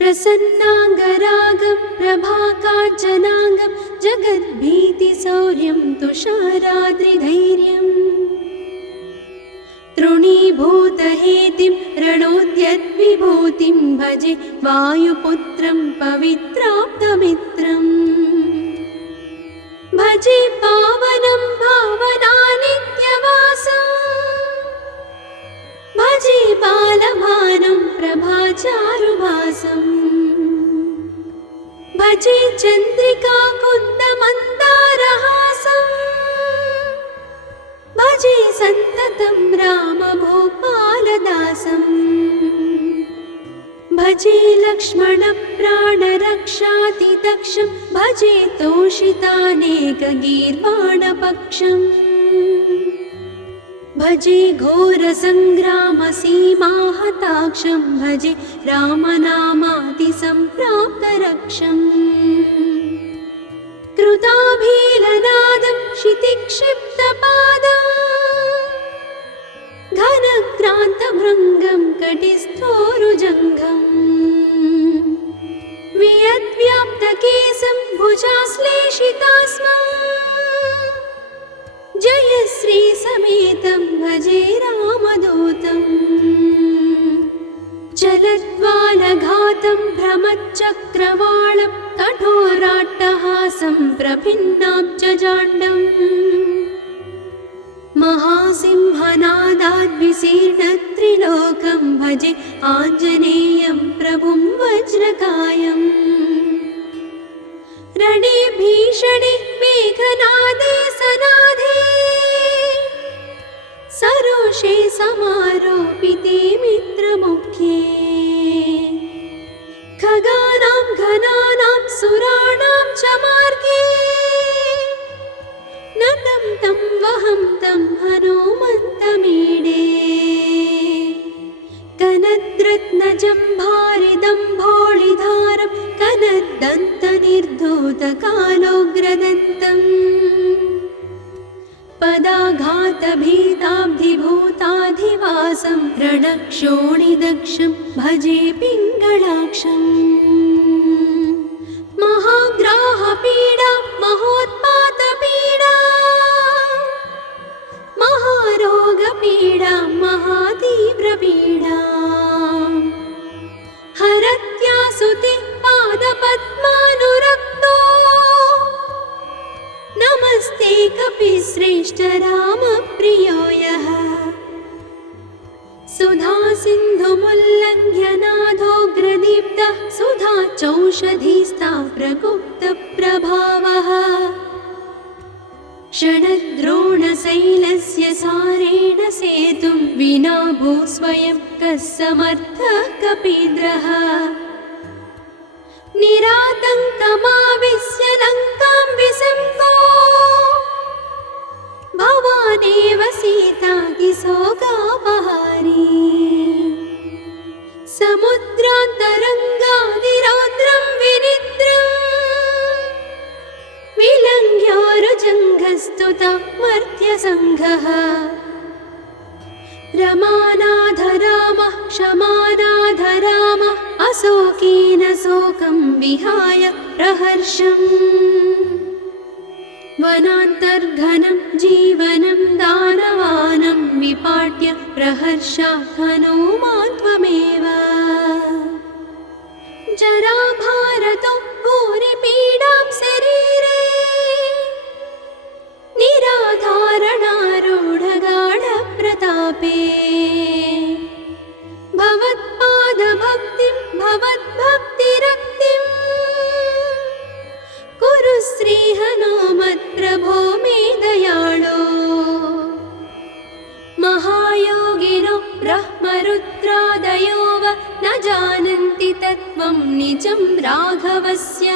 प्रसन्नाङ्गरागं प्रभाकाञ्चनाङ्गं जगद्भीतिशौर्यं तुषाराद्रिधैर्यम् तृणीभूतहेतिं रणोद्यद्विभूतिं भजे वायुपुत्रं पवित्राप्तमित्रम् भजे पावनं भावनानित्यवासं भजे बालभानुं प्रभाचारुभासं भजे चन्द्रिकाकुन्दमन्दारहासं भजे सन्ततं रामभूपालदासं भजे लक्ष्मणप्राणरक्षातिदक्षं भजे तोषितानेकगीर्वाणपक्षम् भजे घोरसङ्ग्रामसीमाहताक्षं भजे रामनामातिसम्प्राप्तरक्षम् कृताभीलनादं क्षितिक्षिप्तपादं घनक्रान्तभृङ्गं कटिस्थोरुजङ्घम् वियद्व्याप्तकेशं भुजाश्लेषितास्मं जयश्रीसमेतं भजे रामदूतम् चलद्वालघातं भ्रमच्चक्रवालं कठोराट्टहासं प्रभिन्नाब्जजाण्डम् महासिंहनादाद्विशीर्णत्रिलोकं भजे आञ्जनेयं प्रभुं वज्रकायम् रणे भीषणे मेघनादे सनादे सरोषे समारोपिते मित्रमुख्ये खगानां घनानां सुराणां च मार्गे नतं तं वहं तं हनुमन्तमीडे कनद्रत्नजम्भारिदम्भोळिधारं कनद्दन्तनिर्धूतकालोग्रदन्तम् पदाघातभीताब्धिभूताधिवासं रणक्षोणिदक्षं भजे पिङ्गळाक्षम् महाग्राहपीडा महोत्पातपीडा महारोगपीडा महातीव्रपीडा हरत्यासुते पादपद्मानुरक्तो नमस्ते कपिश्रेष्ठ रामप्रियो यः सुधा सिन्धुमुल्लङ्घ्य नाथोग्रदीप्तः सुधा चौषधीस्ता प्रगुप्तप्रभावः षडद्रोणशैलस्य सारेण सेतुं विना भूस्वयं कः समर्थः कपीन्द्रः निरातङ्कमाविश्य लङ्कां विसङ्गो भवानेव सीतातिशोकापहारी समुद्रान्तरङ्गादिरौद्रं विनिद्रम् विलङ्घ्योरुजङ्घस्तुता मर्त्यसङ्घः रमानाथ रामः क्षमानाथ रामः अशोकेन शोकं विहाय प्रहर्षम् वनान्तर्घनं जीवनं दानवानं विपाट्य प्रहर्षात् हनूमान् त्वमेव जराभारतो भूरिपीडां शरीरे निराधारणारूढगाढप्रतापे भवत्पादभक्तिं भवद्भक्तिरक्तिं कुरु श्रीहनुमत्प्रभो मे दयाळो महायोगिनो ब्रह्मरुद्रादयो वा न जानन्ति तत्त्वं निजं राघवस्य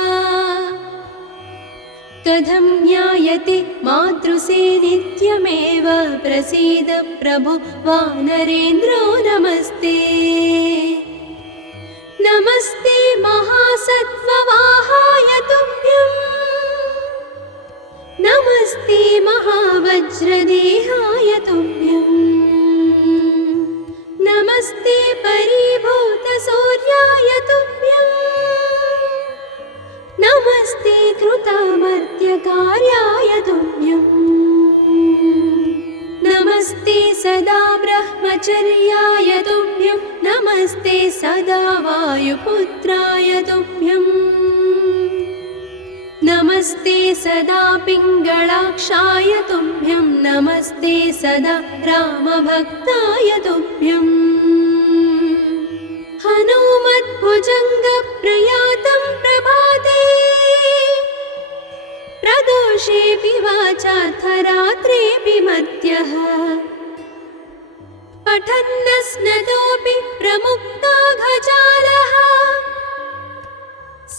कथं ज्ञायते मातृसे नित्यमेव प्रसीद प्रभो वानरेन्द्रो नमस्ते नमस्ते महासत्त्ववाहाय तुभ्यं नमस्ते महावज्रदेहाय तुभ्यं नमस्ते परिभूतसूर्याय तुभ्यम् सदा वायुपुत्राय तुभ्यम् नमस्ते सदा पिङ्गळाक्षाय तुभ्यं नमस्ते सदा रामभक्ताय तुभ्यम् हनुमद्भुजङ्गप्रयातं प्रभाते प्रदोषेऽपि वाचार्थरात्रेऽपि मर्त्यः पठन्नस्नतोऽपि प्रमुक्ताघजालः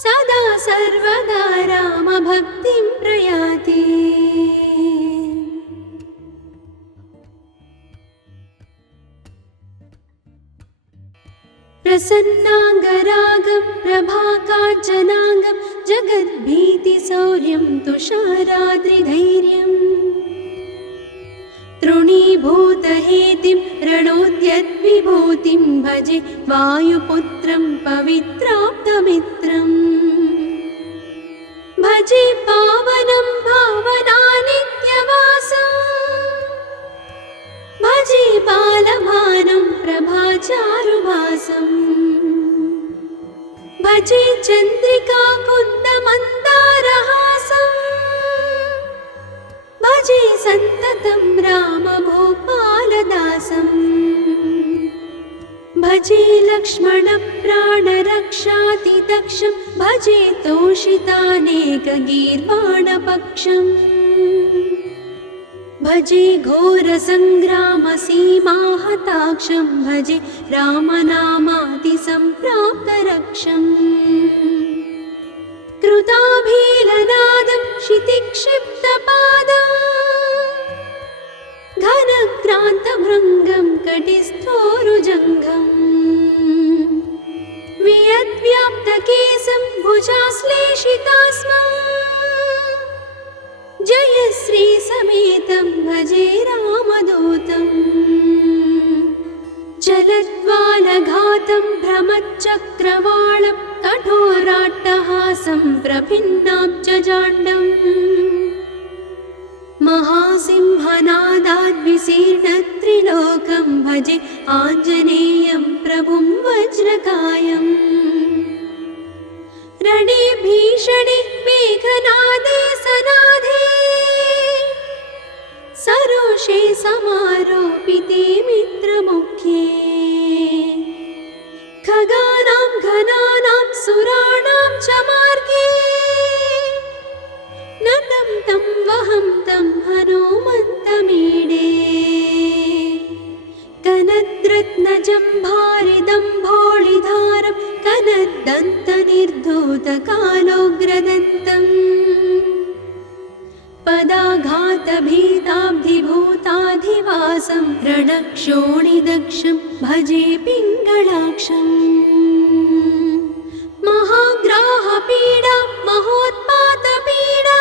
सदा सर्वदा रामभक्तिं प्रयाति प्रसन्नाङ्गरागं प्रभाकाञ्चनाङ्गं जगद्भीतिशौर्यं तुषाराद्रिधैर्यम् तृणीभूतहेतिं रणोद्यद्विभूतिं भजे वायुपुत्रं पवित्राप्तमित्रम् भजे पावनं भावनानित्यवासम् भजे बालभानुं प्रभाचारुभासम् भजे चन्द्रिकाकुन्दमन्दारहासम् भजे सन्ततं रामभूपालदासम् भजे लक्ष्मणप्राणरक्षातिदक्षं भजे तोषितानेकगीर्वाणपक्षम् भजे घोरसङ्ग्रामसीमाहताक्षं भजे रामनामातिसम्प्राप्तरक्षम् कृताभीलनादं क्षितिक्षिप्तपादम् घनक्रान्तभृङ्गं कटिस्थोरुजङ्घम् वियद्व्याप्तकेशं भुजाश्लेषितास्मम् जयश्रीसमेतं भजे रामदूतम् जलद्वालघातं भ्रमच्चक्रवालं कठोराट्टहासं प्रभिन्नाब्जजाण्डम् महासिंहनादाद्विशीर्णत्रिलोकं भजे आञ्जनेयं प्रभुं वज्रकायम् रणे भीषणे मेघनादे सनादे सरोषे समारोपिते मित्रमुख्ये खगानां घनानां सुराणां च मार्गे नतं तं वहं तं हनुमन्तमीडे कनद्रत्नजम्भारिदम्भोळिधारं कनद्दन्तनिर्धूतकालोग्रदन्तम् पदाघातभीताब्धिभूताधिवासं रणक्षोणिदक्षं भजे पिङ्गळाक्षम् महाग्राहपीडा महोत्पातपीडा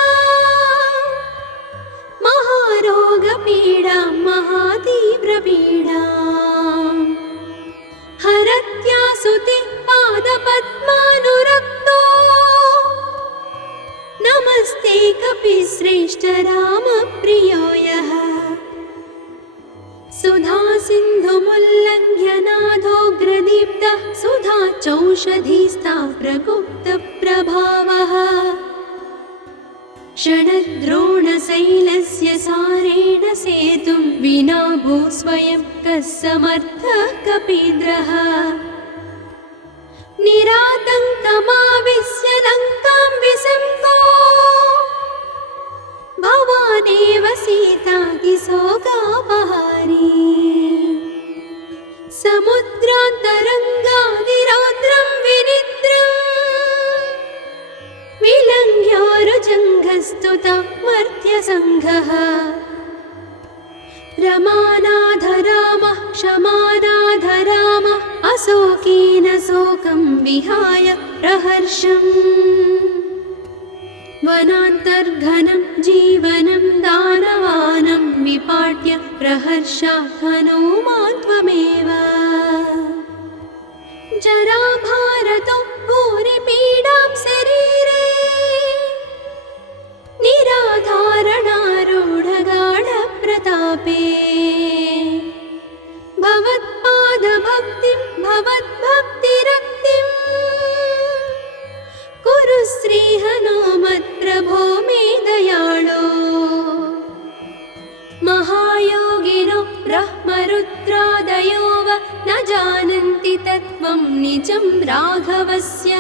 महारोगपीडा महातीव्रपीडा हरत्यासुते पादपद्मानुरक्तो नमस्ते कपिश्रेष्ठ रामप्रियो यः सुधा सिन्धुमुल्लङ्घ्य नाथोग्रदीप्तः सुधा चौषधीस्ता प्रगुप्तप्रभावः षडद्रोणशैलस्य सारेण सेतुं विना भूस्वयं कः समर्थः कपीन्द्रः निरातङ्कमाविश्य लङ्कां विसङ्गो भवानेव सीतातिशोकापहारी समुद्रान्तरङ्गादिरौद्रं विनिद्रम् विलङ्घ्योरुजङ्घस्तुता मर्त्यसङ्घः रमानाथ रामः क्षमानाथ रामः अशोकेन शोकं विहाय प्रहर्षम् वनान्तर्घनं जीवनं दानवानं विपाट्य प्रहर्षात् हनुमान् त्वमेव जराभारतो भूरिपीडां शरीरे निराधारणारूढगाढप्रतापे भवत्पादभक्तिं भवद्भक्ति राघवस्य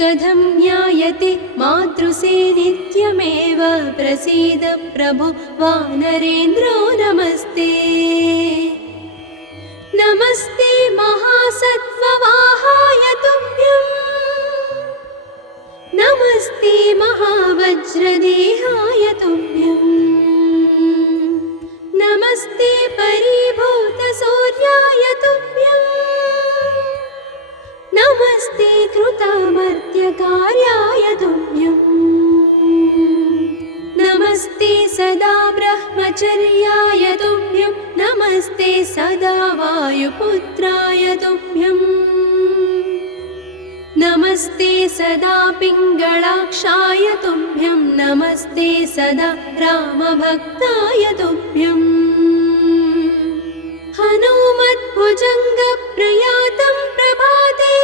कथं ज्ञायते मातृसे नित्यमेव प्रसीद प्रभो वानरेन्द्रो नमस्ते नमस्ते महासत्त्ववाहाय तुभ्यं नमस्ते महावज्रदेहाय तुभ्यं नमस्ते परिभूतसूर्याय तुभ्यं नमस्ते कृतामर्त्यकार्याय तुभ्यं नमस्ते सदा ब्रह्मचर्याय तुभ्यं नमस्ते सदा वायुपुत्राय तुभ्यं नमस्ते सदा पिङ्गळाक्षाय तुभ्यं नमस्ते सदा रामभक्ताय तुभ्यं हनुमद्भुजङ्गप्रयातं प्रभाते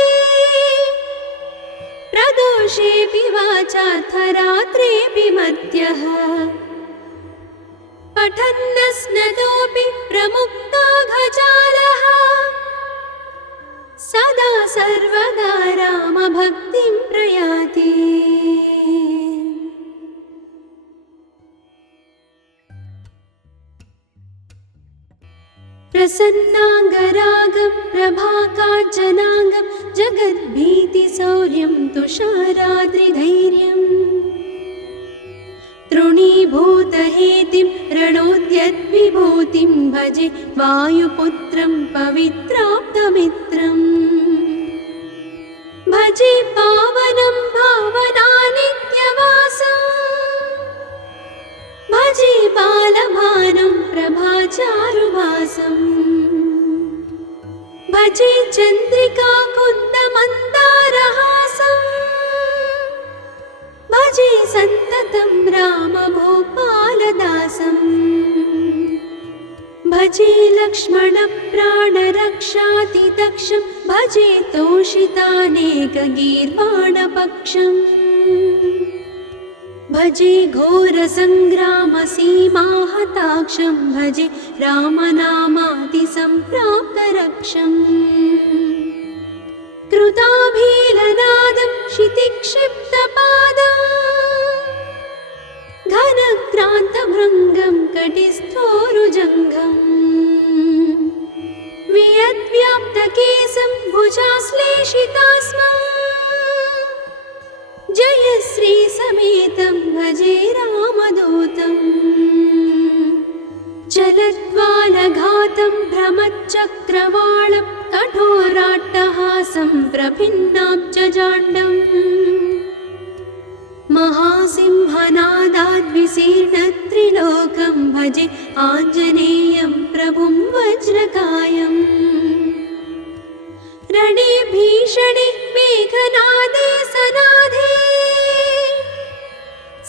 प्रदोषेऽपि वाचार्थरात्रेऽपि मध्यः पठन्नस्नतोऽपि प्रमुक्ताघजालः सदा सर्वदा रामभक्तिं प्रयाति प्रसन्नाङ्गरागं प्रभाकाञ्चनाङ्गं जगद्भीतिशौर्यं तुषाराद्रिधैर्यं तृणीभूतहेतिं रणोद्यद्विभूतिं भजे वायुपुत्रं पवित्राप्तमित्रम् भजे पावनं भावनानित्यवासं भजे बालभानुं प्रभाचारुभासं भजे चन्द्रिकाकुन्दमन्दारहासं भजे सन्ततं रामभूपालदासं भजे लक्ष्मणप्राणरक्षातिदक्षं भजे तोषितानेकगीर्वाणपक्षम् भजे घोरसङ्ग्रामसीमाहताक्षं भजे रामनामातिसम्प्राप्तरक्षम् कृताभीलनादं क्षितिक्षिप्तपादं घनक्रान्तभृङ्गं कटिस्थोरुजङ्घम् वियद्व्याप्तकेशं भुजाश्लेषितास्मम् जय श्री समेतं भजे रामदूतं चलद्वालघातं भ्रमच्चक्रवालं कठोराट्टहासं प्रभिन्नाब्जजाण्डम् महासिंहनादाद्विशीर्णत्रिलोकं भजे आञ्जनेयं प्रभुं वज्रकायम् रणे भीषणे मेघनादे सनादे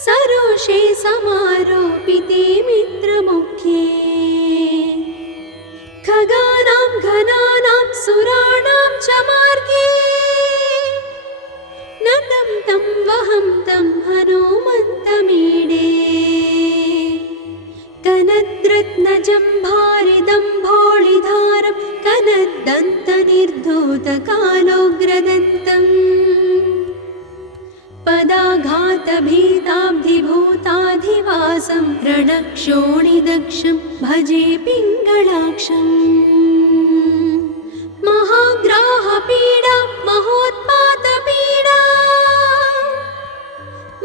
सरोषे समारोपिते मित्रमुख्ये खगानां घनानां सुराणां च मार्गे नतं तं वहं तं हनुमन्तमीडे कनद्रत्नजम्भारिदम्भोळिधारं कनद्दन्तनिर्धूतकालोग्रदन्तम् पदाघातभीताब्धिभूताधिवासं रणक्षोणिदक्षं भजे पिङ्गळाक्षम् महाग्राहपीडा महोत्पातपीडा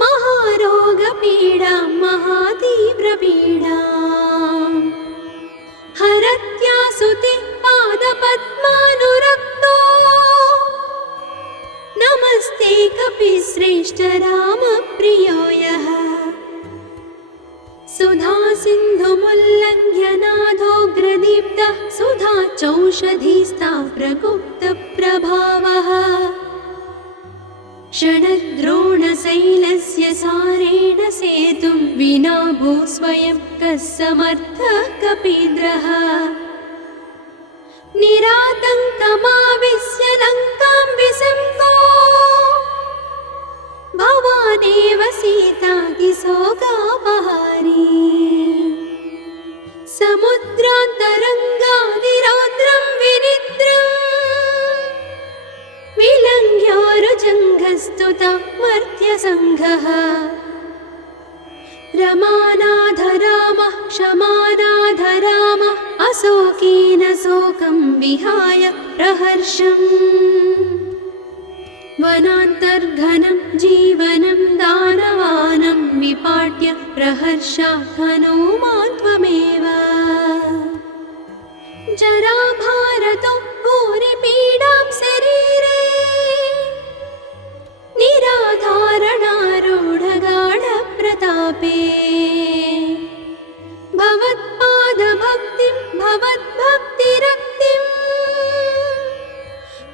महारोगपीडा महातीव्रपीडा हरत्यासुते पादपद्मानुरक्तो नमस्ते कपिश्रेष्ठ रामप्रियो यः सुधा सिन्धुमुल्लङ्घ्य नाथोग्रदीप्तः सुधा चौषधीस्ता प्रगुप्तप्रभावः षडद्रोणशैलस्य सारेण सेतुं विना भूस्वयं कः समर्थः कपीन्द्रः निरातङ्कमाविश्य लङ्कां विसङ्गो भवानेव सीतातिशोकापहारी समुद्रान्तरङ्गादिरौद्रं विनिद्रम् प्रस्तुता मर्त्यसङ्घः रमानाथ रामः क्षमानाथ रामः अशोकेन शोकं विहाय प्रहर्षम् वनान्तर्घनं जीवनं दानवानं विपाट्य प्रहर्षात् हनूमान् त्वमेव जराभारतो भूरिपीडां शरीरे निराधारणारूढगाढप्रतापे भवत्पादभक्तिं भवद्भक्तिरक्तिं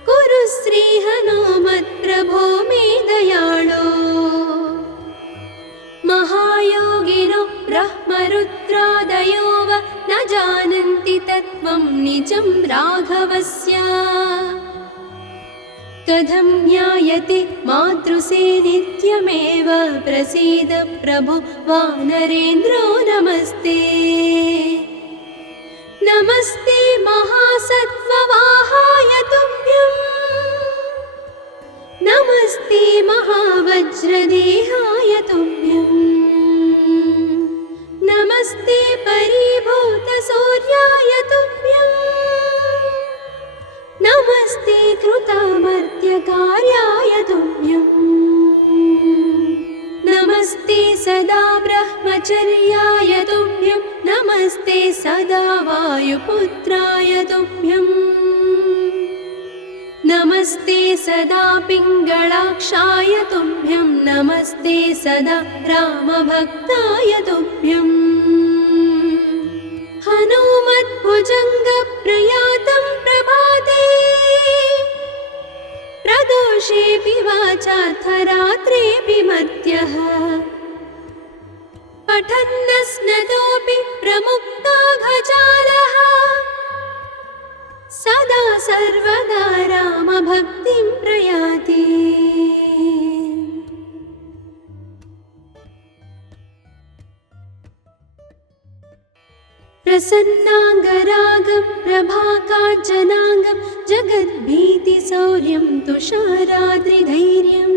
कुरु श्रीहनुमत्प्रभो मे दयाळो महायोगिनो ब्रह्मरुद्रादयो वा न जानन्ति तत्त्वं निजं राघवस्य कथं ज्ञायते मातृसे नित्यमेव प्रसीद प्रभो वानरेन्द्रो नमस्ते नमस्ते महासत्त्ववाहाय तुभ्यं नमस्ते महावज्रदेहाय तुभ्यं नमस्ते परिभूतसूर्याय तुभ्यं नमस्ते कृतामर्त्यकार्याय तुभ्यं नमस्ते सदा ब्रह्मचर्याय तुभ्यं नमस्ते सदा वायुपुत्राय तुभ्यं नमस्ते सदा पिङ्गळाक्षाय तुभ्यं नमस्ते सदा रामभक्ताय तुभ्यं हनुमद्भुजङ्गप्रयातं प्रभाते प्रदोषेऽपि वाचार्थरात्रेऽपि मर्त्यः पठन्नस्नतोऽपि प्रमुक्ताघजालः सदा सर्वदा रामभक्तिं प्रयाति प्रसन्नाङ्गरागं प्रभाकाञ्चनाङ्गं जगद्भीतिशौर्यं तुषाराद्रिधैर्यं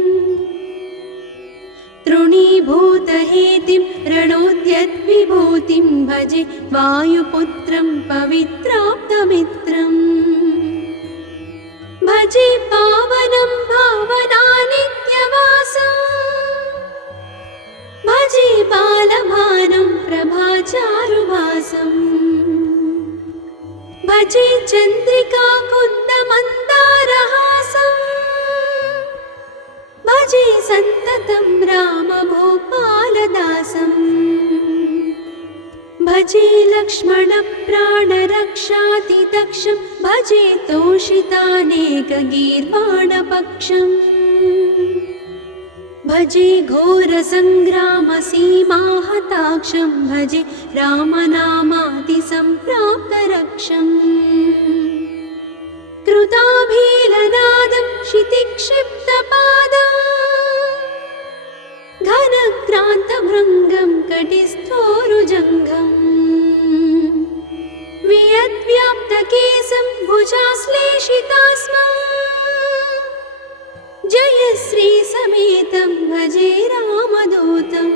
तृणीभूतहेतिं रणोद्यद्विभूतिं भजे वायुपुत्रं पवित्राप्तमित्रम् भजे पावनं भावनानित्यवासं भजे बालभानुं प्रभाचारुभासं भजे चन्द्रिकाकुन्दमन्दारहासं भजे सन्ततं रामभूपालदासं भजे लक्ष्मणप्राणरक्षातिदक्षं भजे तोषितानेकगीर्वाणपक्षम् भजे घोरसङ्ग्रामसीमाहताक्षं भजे रामनामातिसम्प्राप्तरक्षम् कृताभीलनादं क्षितिक्षिप्तपादं घनक्रान्तभृङ्गं कटिस्थोरुजङ्घम् वियद्व्याप्तकेशं भुजाश्लेषितास्मम् जय श्री समेतं भजे रामदूतं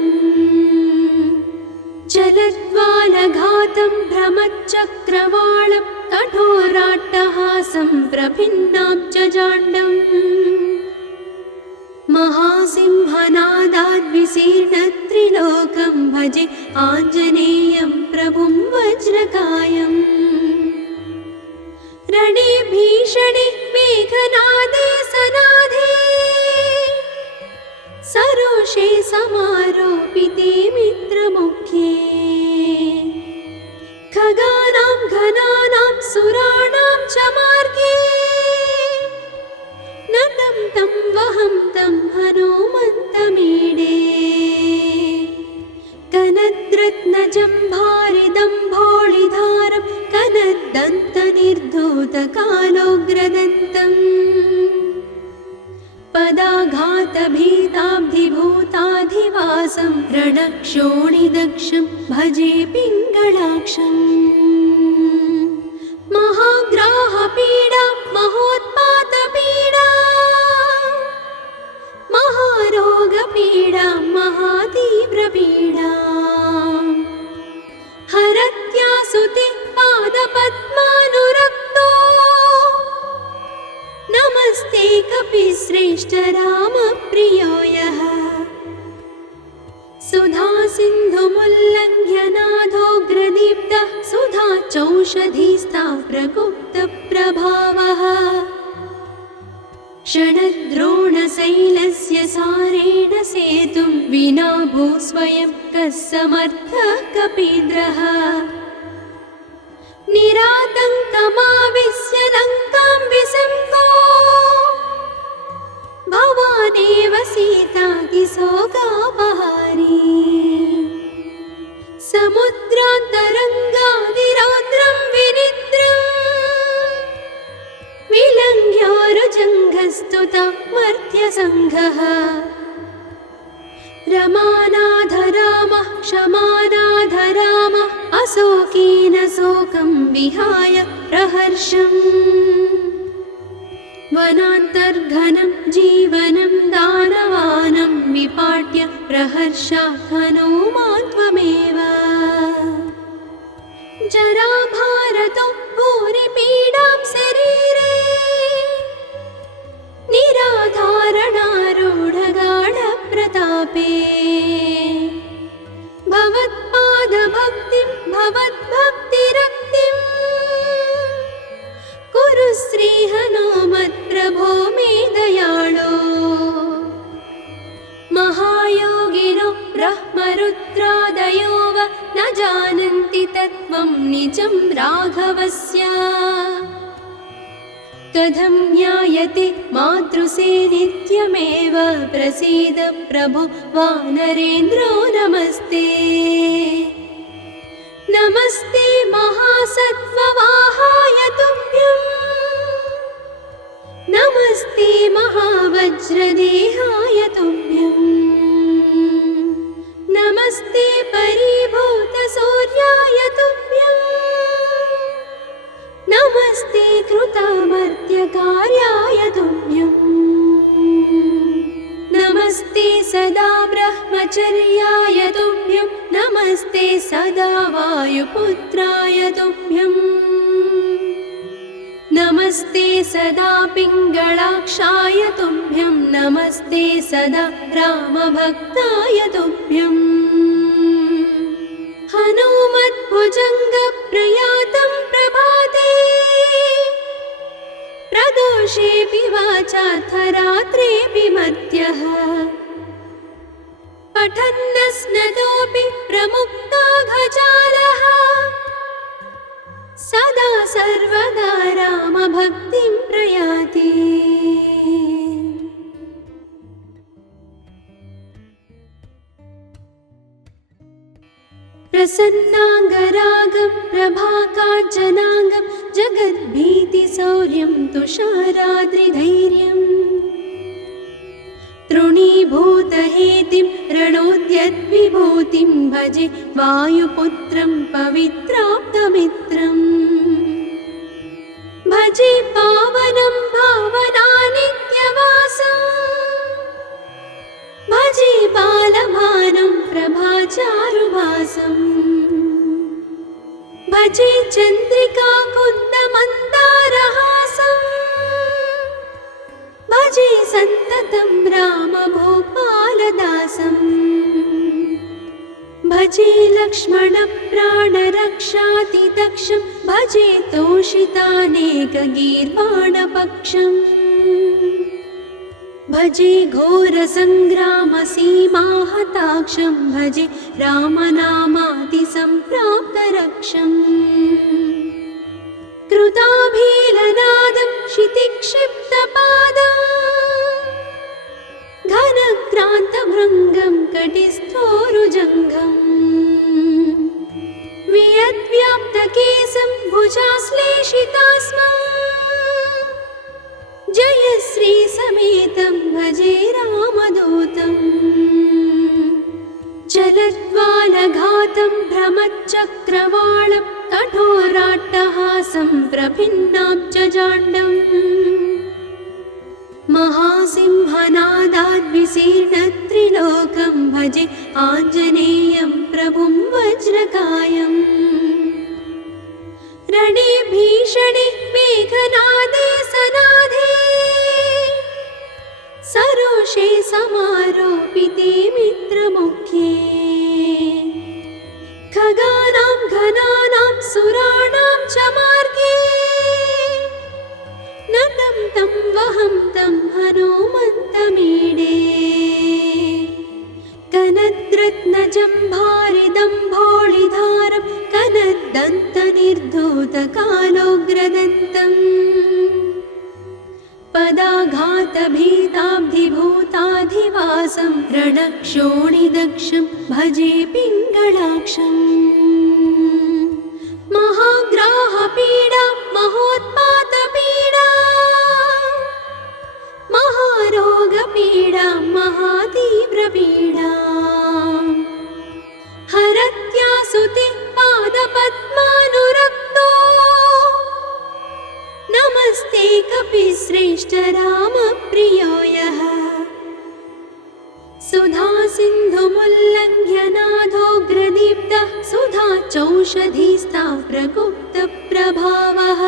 जलद्वालघातं भ्रमच्चक्रवालं कठोराट्टहासं प्रभिन्नाब्जजाण्डम् महासिंहनादाद्विशीर्णत्रिलोकं भजे आञ्जनेयं प्रभुं वज्रकायम् रणे भीषणे मेघनादे सनादे सरोषे समारोपिते मित्रमुख्ये खगानां घनानां सुराणां च मार्गे नतं तं वहं तं हनुमन्तमीडे कनद्रत्नजम्भारिदम्भोळिधारं कनद्दन्तनिर्धूतकालोग्रदन्तम् पदाघातभीताब्धिभूताधिवासं रणक्षोणिदक्षं भजे पिङ्गळाक्षम् महाग्राहपीडा महोत्पातपीडा कुरुश्रेष्ठ रामप्रियो यः सुधा सिन्धुमुल्लङ्घ्य नादोग्रदीप्तः सुधा चौषधीस्ता प्रगुप्तप्रभावः षडद्रोणशैलस्य सारेण सेतुं विना भू स्वयं कः समर्थः कपीन्द्रः निरातङ्कमाविश्य लङ्कां विसङ्गो भवानेव सीतातिशोकापहारी समुद्रान्तरङ्गादिरौद्रं विनिद्रम् विलङ्घ्योरुजङ्घस्तुता मर्त्यसङ्घः रमानाथ रामः क्षमानाथ रामः अशोकेन शोकं विहाय प्रहर्षम् वनान्तर्घनं जीवनं दानवानं विपाट्य प्रहर्षात् हनूमान् त्वमेव जराभारतो भूरिपीडां शरीरे निराधारणारूढगाढप्रतापे भवत्पादभक्तिं भवद्भक्तिरक्तिं कुरु श्रीहनुमत्प्रभो मे दयाळो महायोगिनो ब्रह्मरुद्रादयो वा न जानन्ति तत्त्वं निजं राघवस्य कथं ज्ञायते मातृसे नित्यमेव प्रसीद प्रभो वानरेन्द्रो नमस्ते नमस्ते महासत्त्ववाहाय तुभ्यं नमस्ते महावज्रदेहाय तुभ्यं नमस्ते परिभूतसूर्याय तुभ्यं नमस्ते कृतामर्त्यकार्याय तुभ्यं नमस्ते सदा ब्रह्मचर्याय तुभ्यं नमस्ते सदा वायुपुत्राय तुभ्यं नमस्ते सदा पिङ्गळाक्षाय तुभ्यं नमस्ते सदा रामभक्ताय तुभ्यं हनुमद्भुजङ्गप्रयातं प्रभाते प्रदोषेऽपि वाचार्थरात्रेऽपि मर्त्यः पठन्नस्नतोऽपि प्रमुक्ताघजालः सदा सर्वदा रामभक्तिं प्रयाति प्रसन्नाङ्गरागं प्रभाकाञ्चनाङ्गं जगद्भीतिशौर्यं तुषाराद्रिधैर्यम् तृणीभूतहेतिं रणोद्यद्विभूतिं भजे वायुपुत्रं पवित्राप्तमित्रम् भजे पावनं भावनानित्यवासं भजे बालभानुं प्रभाचारुभासं भजे चन्द्रिकाकुन्दमन्दारहासं भजे सन्ततं रामभूपालदासं भजे लक्ष्मणप्राणरक्षातिदक्षं भजे तोषितानेकगीर्वाणपक्षम् भजे घोरसङ्ग्रामसीमाहताक्षं भजे रामनामातिसम्प्राप्तरक्षम् कृताभीलनादं क्षितिक्षिप्तपादं घनक्रान्तभृङ्गं कटिस्थोरुजङ्घम् वियद्व्याप्तकेशं भुजाश्लेषितास्मम् जय श्रीसमेतं भजे रामदूतं जलद्वालघातं भ्रमच्चक्रवालं कठोराट्टहासं प्रभिन्नाब्जजाण्डम् महासिंहनादाद्विशीर्णत्रिलोकं भजे आञ्जनेयं प्रभुं वज्रकायम् रणे भीषणे मेघनादे सनादे समारोपिते मित्रमुख्ये खगानां घनानां सुराणां च मार्गे नतं तं वहं तं हनुमन्तमीडे कनद्रत्नजम्भारिदम्भोळिधारं कनद्दन्तनिर्धूतकालोग्रदन्तम् पदाघातभीताब्धिभूताधिवासं रणक्षोणिदक्षं भजे पिङ्गळाक्षम् महाग्राहपीडा महोत्पातपीडा महारोगपीडा महातीव्रपीडा हरत्यासुते पादपद्मानुरक्तो नमस्ते कपिश्रेष्ठ रामप्रियो यः सुधा सिन्धुमुल्लङ्घ्य नाथोग्रदीप्तः सुधा चौषधीस्ता प्रगुप्तप्रभावः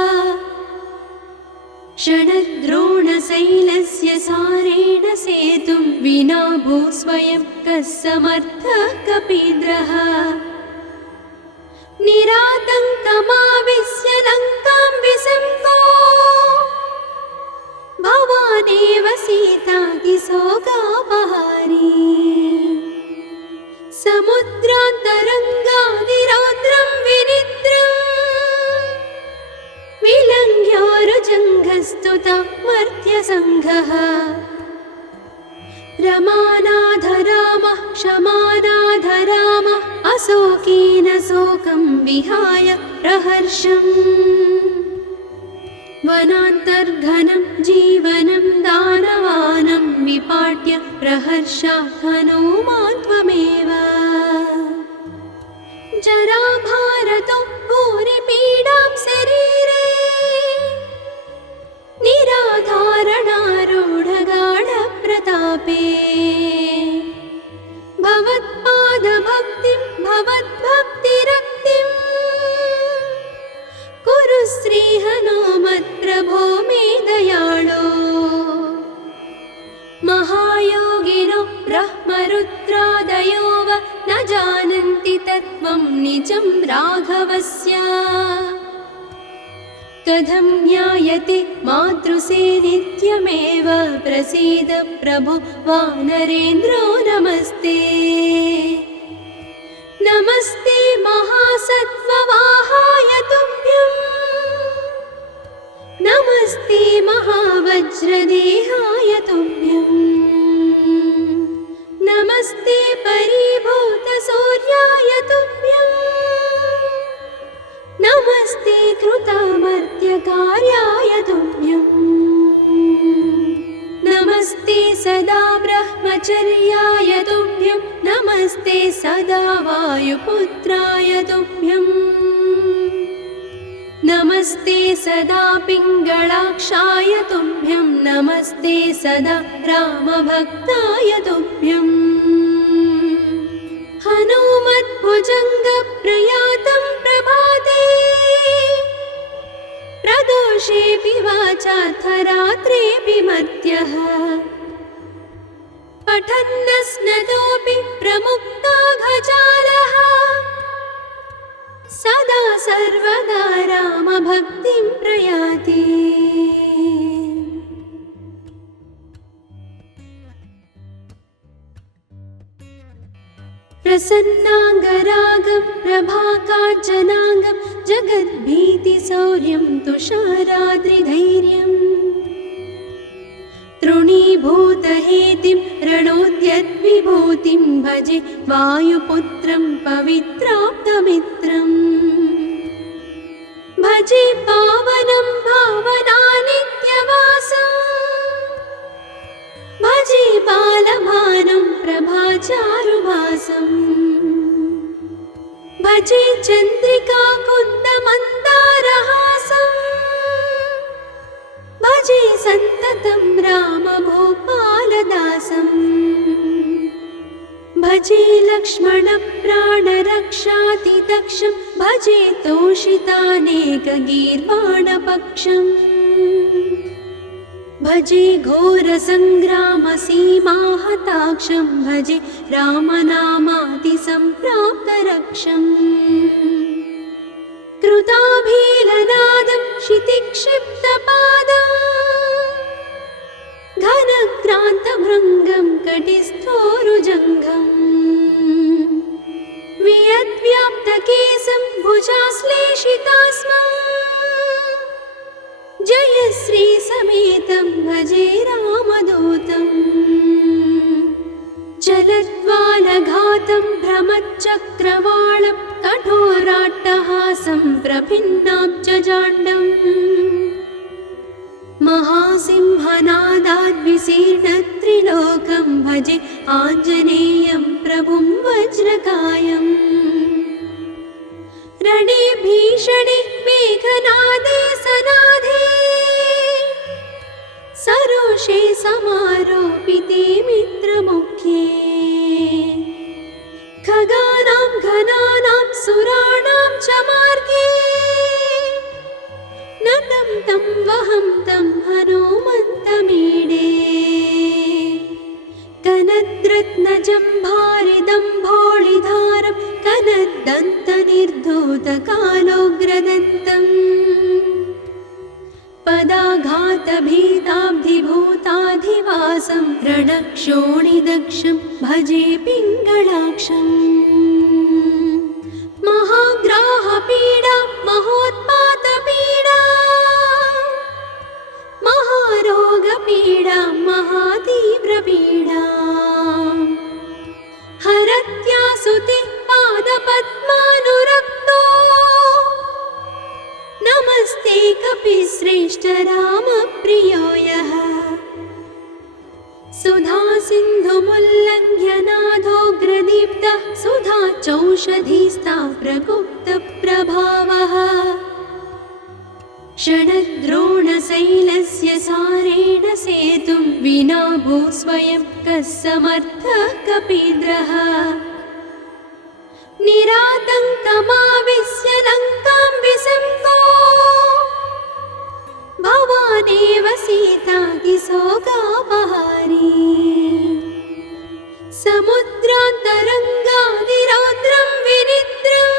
षडद्रोणशैलस्य सारेण सेतुं विना भूस्वयं कः समर्थः कपीन्द्रः निरातङ्कमाविश्य लङ्कां विसङ्गो भवानेव सीतातिशोकापहारी समुद्रान्तरङ्गादिरौद्रं विनिद्रम् विलङ्घ्योरुजङ्घस्तुता मर्त्यसङ्घः रमानाधरामः क्षमानाधरामः अशोकेन शोकं विहाय प्रहर्षम् वनान्तर्घनं जीवनं दानवानं विपाट्य प्रहर्षात् हनुमान् त्वमेव जराभारतो भूरिपीडां शरीरे निराधारणारूढगाढप्रतापे भवत्पादभक्तिं भवद्भक्तिरक्तिं कुरु श्रीहनुमत्प्रभो मे दयाळो महायोगिनो ब्रह्मरुद्रादयो वा न जानन्ति तत्त्वं निजं राघवस्य कथं ज्ञायते मातृसे नित्यमेव प्रसीद प्रभो वानरेन्द्रो नमस्ते नमस्ते महासत्त्ववाहाय तुभ्यं नमस्ते महावज्रदेहाय तुभ्यं नमस्ते परिभूतसूर्याय तुभ्यं नमस्ते कृतामर्त्यकार्याय तुभ्यं नमस्ते सदा ब्रह्मचर्याय तुभ्यं नमस्ते सदा वायुपुत्राय तुभ्यं नमस्ते सदा पिङ्गळाक्षाय तुभ्यं नमस्ते सदा रामभक्ताय तुभ्यं हनुमद्भुजङ्गप्रयातं प्रभाते प्रदोषेऽपि वाचार्थरात्रेऽपि मर्त्यः पठन्नस्नतोऽपि प्रमुक्ताघजालः सदा सर्वदा रामभक्तिं प्रयाति प्रसन्नाङ्गरागं प्रभाकाञ्चनाङ्गं जगद्भीतिशौर्यं तुषाराद्रिधैर्यम् तृणीभूतहेतिं रणोद्यद्विभूतिं भजे वायुपुत्रं पवित्राप्तमित्रम् भजे पावनं भावनानित्यवासं भजे बालभानुं प्रभाचारुभासं भजे चन्द्रिकाकुन्दमन्दारहासं भजे सन्ततं रामभूपालदासं भजे लक्ष्मणप्राणरक्षातिदक्षं भजे तोषितानेकगीर्वाणपक्षम् भजे घोरसङ्ग्रामसीमाहताक्षं भजे रामनामातिसम्प्राप्तरक्षम् कृताभीलनादं क्षितिक्षिप्तपादम् घनक्रान्तभृङ्गं कटिस्थोरुजङ्घम् वियद्व्याप्तकेशं भुजाश्लेषितास्मम् जयश्रीसमेतं भजे रामदूतम् चलद्वालघातं भ्रमच्चक्रवालं कठोराट्टहासं प्रभिन्नाब्जजाण्डम् महासिंहनादाद्विशीर्णत्रिलोकं भजे आञ्जनेयं प्रभुं वज्रकायम् रणे भीषणे मेघनादे सनादे सरोषे समारोपिते मित्रमुख्ये खगानां घनानां सुराणां च मार्गे नतं तं वहं तं हनुमन्तमीडे कनद्रत्नजम्भारिदम्भोळिधारं कनद्दन्तनिर्धूतकालोग्रदन्तम् पदाघातभीताब्धिभूताधिवासं रणक्षोणिदक्षं भजे पिङ्गळाक्षम् महाग्राहपीडा महोत्पातपीडा महारोगपीडा महातीव्रपीडा हरत्यासुते पादपद्मानुरक्तो नमस्ते कपिश्रेष्ठ रामप्रियो यः सुधा सिन्धुमुल्लङ्घ्य नाथोग्रदीप्तः सुधा चौषधीस्ता प्रगुप्तप्रभावः षडद्रोणशैलस्य सारेण सेतुं विना भूस्वयं कः समर्थः कपीन्द्रः निरातङ्कमाविश्य लङ्कां विसङ्गो भवानेव सीतातिशोकापहारी समुद्रान्तरङ्गादिरौद्रं विनिद्रम्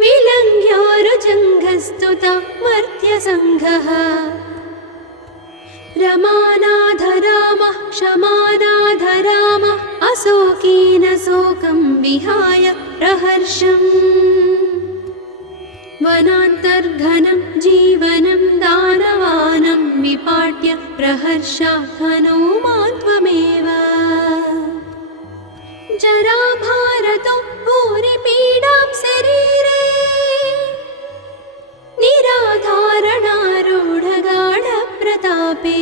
विलङ्घ्योरुजङ्घस्तुता मर्त्यसङ्घः रमानाथ रामः क्षमानाथ रामः अशोकेन शोकं विहाय प्रहर्षम् वनान्तर्घनं जीवनं दानवानं विपाट्य प्रहर्षात् हनुमान् त्वमेव जराभारतो भूरिपीडां शरीरे निराधारणारूढगाढप्रतापे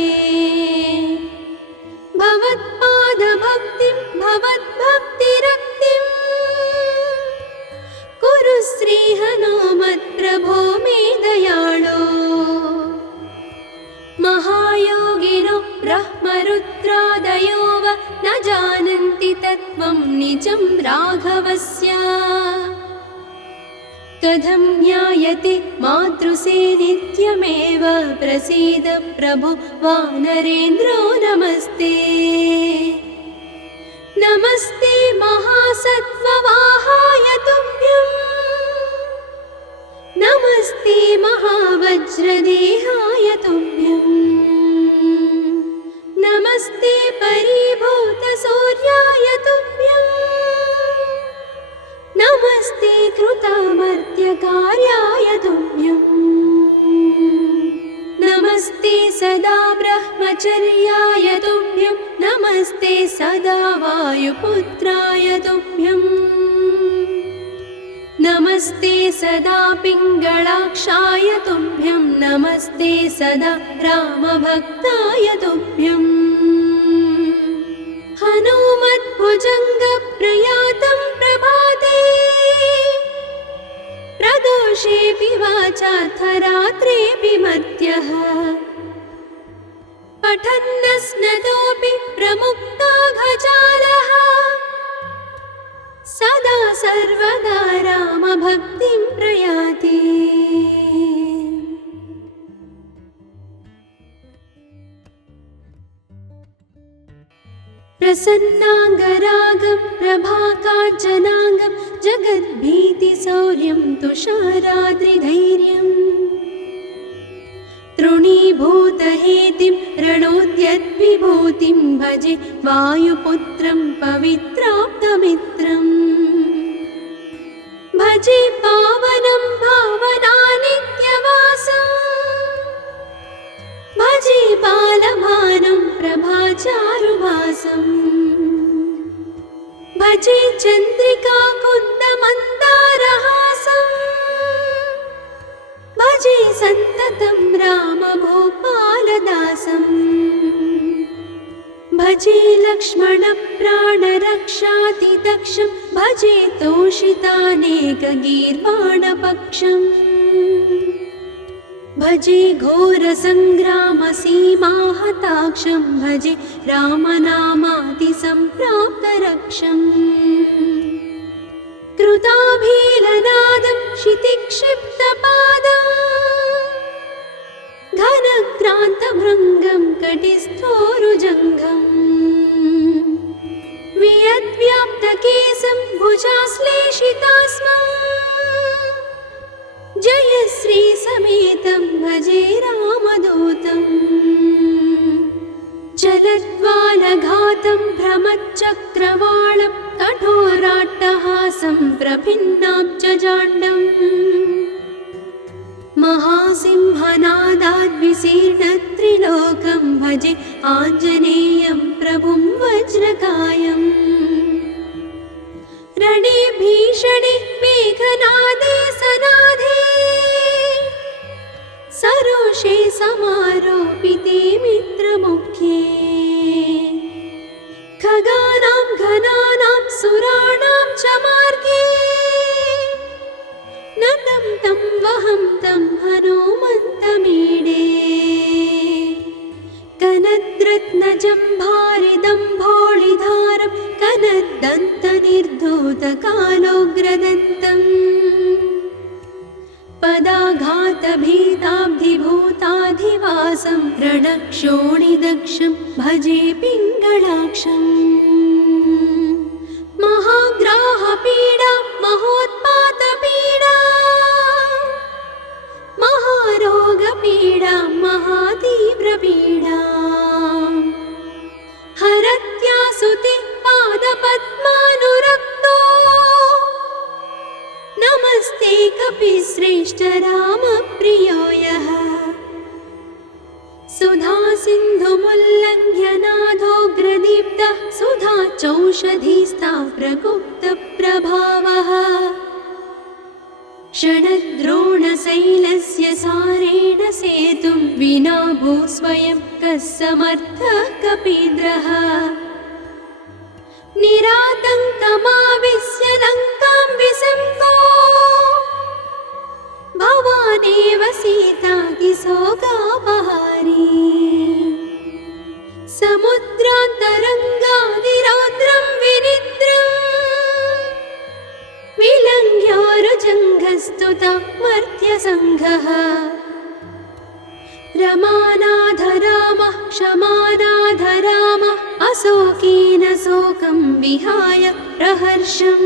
भवत्पादभक्तिं भवद्भक्तिरक्तिं कुरु श्रीहनुमत्प्रभो मे दयाळो महायोगिनो ब्रह्मरुद्रादयो वा न जानन्ति तत्त्वं निजं राघवस्य कथं ज्ञायते मातृसे नित्यमेव प्रसीद प्रभो वानरेन्द्रो नमस्ते नमस्ते महासत्त्ववाहाय तुभ्यं नमस्ते महावज्रदेहाय तुभ्यं नमस्ते परिभूतसूर्याय तुभ्यं नमस्ते कृतामर्त्यकार्याय तुभ्यं नमस्ते सदा ब्रह्मचर्याय तुभ्यं नमस्ते सदा वायुपुत्राय तुभ्यं नमस्ते सदा पिङ्गळाक्षाय तुभ्यं नमस्ते सदा रामभक्ताय तुभ्यं हनुमद्भुजङ्गप्रयातं प्रभाते प्रदोषेऽपि वाचार्थरात्रेऽपि मर्त्यः पठन्नस्नतोऽपि प्रमुक्ताघजालः सदा सर्वदा रामभक्तिं प्रयाति। प्रसन्नाङ्गरागं प्रभाकाञ्चनाङ्गं जगद्भीतिशौर्यं तुषाराद्रिधैर्यम् तृणीभूतहेतिं रणोद्यद्विभूतिं भजे वायुपुत्रं पवित्राप्तमित्रम् भजे पावनं भावनानित्यवासम् भजे बालभानुं प्रभाचारुभासम् भजे चन्द्रिकाकुन्दमन्दारहासम् भजे सन्ततं रामभूपालदासम् भजे लक्ष्मणप्राणरक्षातिदक्षं भजे तोषितानेकगीर्वाणपक्षम् भजे घोरसङ्ग्रामसीमाहताक्षं भजे रामनामातिसम्प्राप्तरक्षम् कृताभीलनादं क्षितिक्षिप्तपादम् घनक्रान्तभृङ्गं कटिस्थोरुजङ्घम् वियद्व्याप्तकेशं भुजाश्लेषितास्मम् जयश्रीसमेतं भजे रामदूतम् जलद्वालघातं भ्रमच्चक्रवालं कठोराट्टहासं प्रभिन्नाब्जजाण्डम् महासिंहनादाद्विशीर्णत्रिलोकं भजे आञ्जनेयं प्रभुं वज्रकायम् रणे भीषणे मेघनादे सनादे सरोषे समारोपिते मित्रमुख्ये खगानां घनानां सुराणां च मार्गे नतं तं वहं तं हनुमन्तमीडे कनद्रत्नजम्भारिदम्भोळिधारं कनद्दन्तनिर्धूतकालोग्रदन्तम् पदाघातभीताब्धिभूताधिवासं रणक्षोणिदक्षं भजे पिङ्गळाक्षम् महाग्राहपीडा महोत्पातपीडा महारोगपीडा महातीव्रपीडा हरत्यासुते पादपद्मानुरक्तो नमस्ते कपिश्रेष्ठ रामप्रियो यः सुधा सिन्धुमुल्लङ्घ्य नाथोग्रदीप्तः सुधा चौषधीस्ता प्रगुप्तप्रभावः षडद्रोणशैलस्य सारेण सेतुं विना भूस्वयं कः समर्थः कपीन्द्रः निरातङ्कमाविश्य लङ्कां विसम्पो भवानेव सीतातिशोकापहारी समुद्रान्तरङ्गादिरौद्रं विनिद्रम् विलङ्घ्योरुजङ्घस्तुता मर्त्यसङ्घः रमानाथ रामः क्षमानाथ रामः अशोकेन शोकं विहाय प्रहर्षम्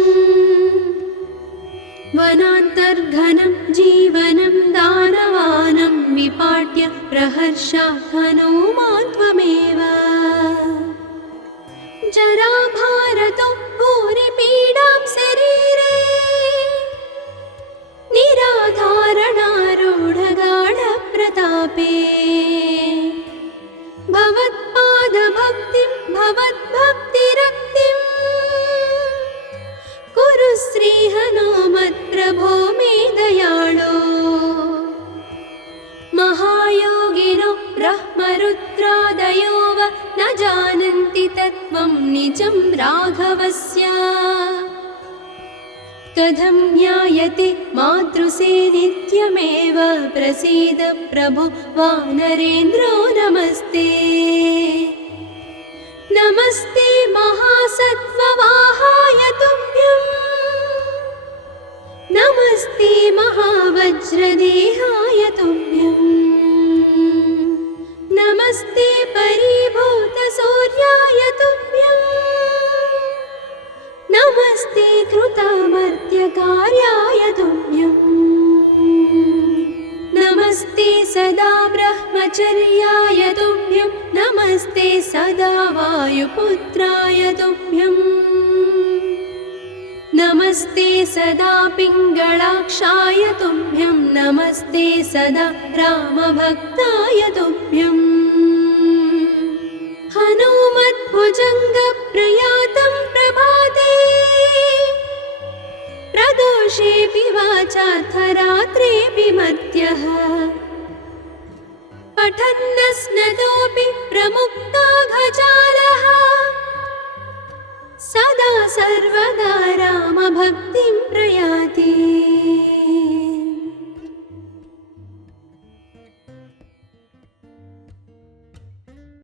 वनान्तर्घनं जीवनं दानवानं विपाट्य प्रहर्षात् हनूमान् त्वमेव जराभारतो भूरिपीडां शरीरे निराधारणारूढगाढप्रतापे भवत्पादभक्तिं भवद्भक्तिरक्तिं कुरु श्रीहनुमत्प्रभो मे दयाळो महायोगिनो ब्रह्मरुद्रादयो वा न जानन्ति तत्त्वं निजं राघवस्य कथं ज्ञायते मातृसे नित्यमेव प्रसीद प्रभो वानरेन्द्रो नमस्ते नमस्ते महासत्त्ववाहाय तुभ्यम् नमस्ते महावज्रदेहाय तुभ्यम् नमस्ते परिभूतसूर्याय तुभ्यम् परिचर्याय तुभ्यं नमस्ते सदा वायुपुत्राय तुभ्यम् नमस्ते सदा पिङ्गलाक्षाय तुभ्यं नमस्ते सदा रामभक्ताय तुभ्यम् हनुमद्भुजङ्गप्रयातं प्रभाते प्रदोषेऽपि वाचार्थरात्रेऽपि मर्त्यः पठन्नस्नतोऽपि प्रमुक्ताघजालः सदा सर्वदा रामभक्तिं प्रयाति।